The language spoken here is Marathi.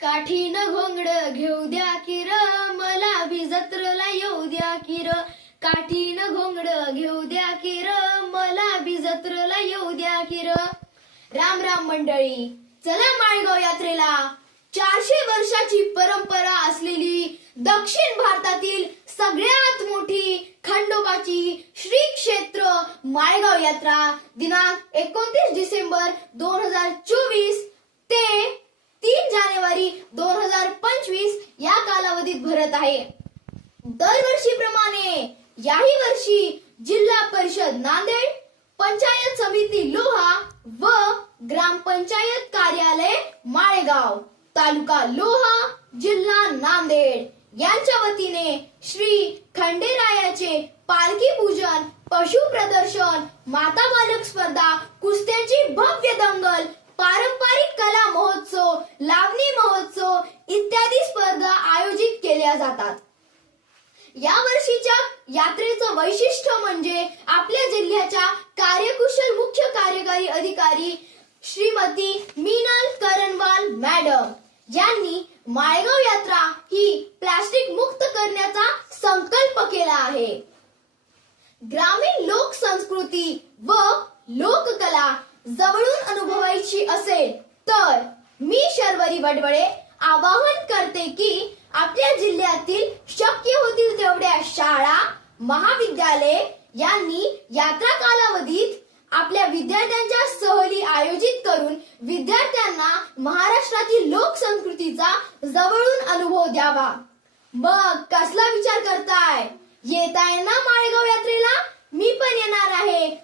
काठीन घोंगड घेऊ द्या किर मला बी जत्रला येऊ द्या किर. काठीन घोंगड घेऊ द्या किर मला बी जत्रला येऊ द्या किर. राम राम मंडळी चला माळगाव यात्रेला. चारशे वर्षाची परंपरा असलेली दक्षिण भारतातील सगळ्यात मोठी खंडोबाची श्री क्षेत्र माळगाव यात्रा दिनांक एकोणतीस डिसेंबर दोन हजार चोवीस ते तीन जानेवारी दोन हजार पंचवीस या कालावधीत भरत आहे. दरवर्षीप्रमाणे याही वर्षी जिल्हा परिषद नांदेड पंचायत समिती लोहा व ग्रामपंचायत कार्यालय माळेगाव तालुका लोहा जिल्हा नांदेड. यांच्या वतीने श्री खंडेरायाचे पालखी पूजन पशु प्रदर्शन माता बालक केल्या जातात. या वर्षीच्या यात्रेचं वैशिष्ट्य म्हणजे आपल्या जिल्ह्याच्या कार्यकुशल मुख्य कार्यकारी अधिकारी श्रीमती मीनल करणवाल मॅडम यांनी माळगाव यात्रा ही प्लास्टिक मुक्त करण्याचा संकल्प केला आहे. ग्रामीण लोकसंस्कृती व लोककला जवळून अनुभवायची असेल तर मी शर्वरी वडवळे आवाहन करते की आपल्या जिल्ह्यातील शक्य होतील तेवढ्या शाळा महाविद्यालय यांनी यात्रा कालावधीत आपल्या विद्यार्थ्यांच्या सहली आयोजित करून विद्यार्थ्यांना महाराष्ट्रातील लोकसंस्कृतीचा जवळून अनुभव द्यावा. मग कसला विचार करताय? येताय ना माळेगाव यात्रेला? मी पण येणार आहे.